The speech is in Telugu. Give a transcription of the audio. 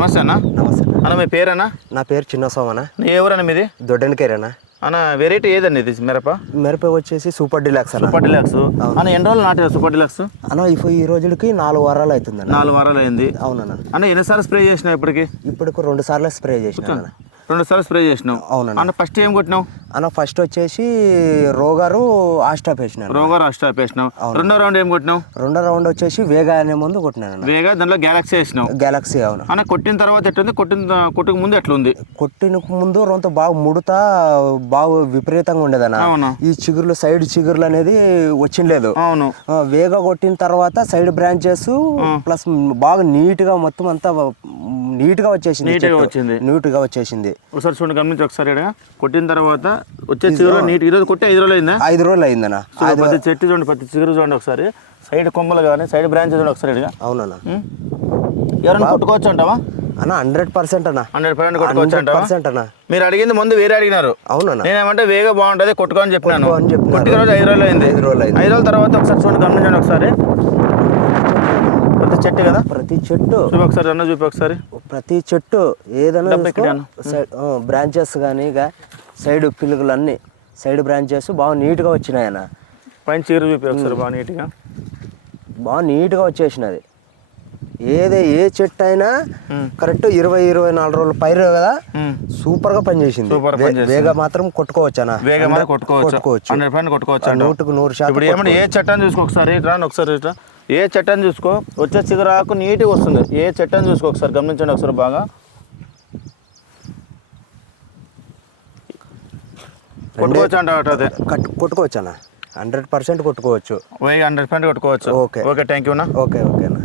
నమస్తే అన్న. నమస్తే అన్న మీ పేరన్నా? నా పేరు చిన్న సోమన్న. ఏ ఊరన్నా మీది? దొడ్డనికేరేనా అన్న. వెరైటీ ఏదండి ఇది మిరప? మిరప వచ్చేసి సూపర్ డిలాక్స్ అన్న. సూపర్ డిలాక్స్ అన్న. ఎన్ని రోజులు నాటారు సూపర్ డిలాక్స్? అన్న ఈ రోజుకి 4 వారాలు అవుతుంది అన్న. 4 వారాలు అయింది. అవునన్న. అన్న ఎన్నిసార్లు స్ప్రే చేసినావు ఇప్పటికి? 2 సార్లు స్ప్రే చేసిన. 2 సార్లు స్ప్రే చేసినావు. అవునన్న. అన్న ఫస్ట్ ఏం కొట్టినావు? అన్న ఫస్ట్ వచ్చేసి రోగారు ఆస్టాప్ వేసిన. రోగారు ఆస్టాప్ వేసినావు. రెండో రౌండ్ ఏం కొట్టినావు? రెండో రౌండ్ వచ్చేసి వేగా అనే ముందు కొట్టినాను. వేగా దాంట్లో గ్యాలక్సీ వేసినావు. గ్యాలక్సీ. అవును అన్న. కొట్టిన తర్వాత ఎట్లుంది? కొట్టుకు ముందు ఎట్లుంది? కొట్టిన ముందు రొంత బాగా ముడత బాగా విపరీతంగా ఉండేదన్న. ఈ చిగురులు సైడ్ చిగురులు అనేది వచ్చిండలేదు. అవును. వేగా కొట్టిన తర్వాత సైడ్ బ్రాంచెస్ ప్లస్ బాగా నీట్ గా మొత్తం అంతా నీట్ గా వచ్చేసింది. నీట్ గా వచ్చేసింది. ఒకసారి చూడండి, గమనించి ఒకసారి. కొట్టిన తర్వాత వచ్చే చిగురు నీట్. ఈరోజు కొట్టి 5 రోజులు అయిందా? 5 రోజులు అయిందన్న. ప్రతి చెట్టు చూడండి, ప్రతి చిగురు చూడండి ఒకసారి. సైడ్ కొమ్మలు కానీ సైడ్ బ్రాంచెస్ చూడండి ఒకసారి. అవునన్నా. ఎవరైనా కొట్టుకోవచ్చు అంటావా అన్న? 100% అన్న. 100% కొట్టుకోవచ్చు అన్న. మీరు అడిగింది ముందు వేరే అడిగినారు. అవునన్నా. నేనేమంటే వేగా బాగుంటది కొట్టుకో అని చెప్పినాను. కొట్టిన రోజు 5 రోజులు అయింది. 5 రోజుల తర్వాత ఒకసారి చూడండి, గమనించండి ఒకసారి. ప్రతి చెట్టు కదా? ప్రతి చెట్టు చూపి ఒకసారి. అన్న చూపి ఒకసారి. ప్రతి చెట్టు ఏదైనా బ్రాంచెస్ కానీ సైడ్ పిలుగులు అన్ని సైడ్ బ్రాంచెస్ బాగా నీట్గా వచ్చినాయన్న. పైన చీర చూపి ఒకసారి. బాగా నీట్గా వచ్చేసినది. ఏ చెట్టు అయినా కరెక్ట్ 20-24 రోజులు పైరు కదా, సూపర్ గా పనిచేసింది. వేగా మాత్రం కొట్టుకోవచ్చా? వేగా మాత్రం కొట్టుకోవచ్చు. 100% కొట్టుకోవచ్చు. 100% ఇప్పుడు ఏమన్నా ఏ చెట్టు చూసుకో ఒకసారి. ఒకసారి ఏ చెట్టు చూసుకో, వచ్చే చిగురాకు నీట్గా వస్తుంది. ఏ చెట్టు చూసుకో ఒకసారి, గమనించండి ఒకసారి బాగా. కొట్టుకోవచ్చు అంట. అదే కొట్టుకోవచ్చా? 100% కొట్టుకోవచ్చు. 100% కొట్టుకోవచ్చు. ఓకే. థ్యాంక్ యూ అన్న. ఓకే అన్న.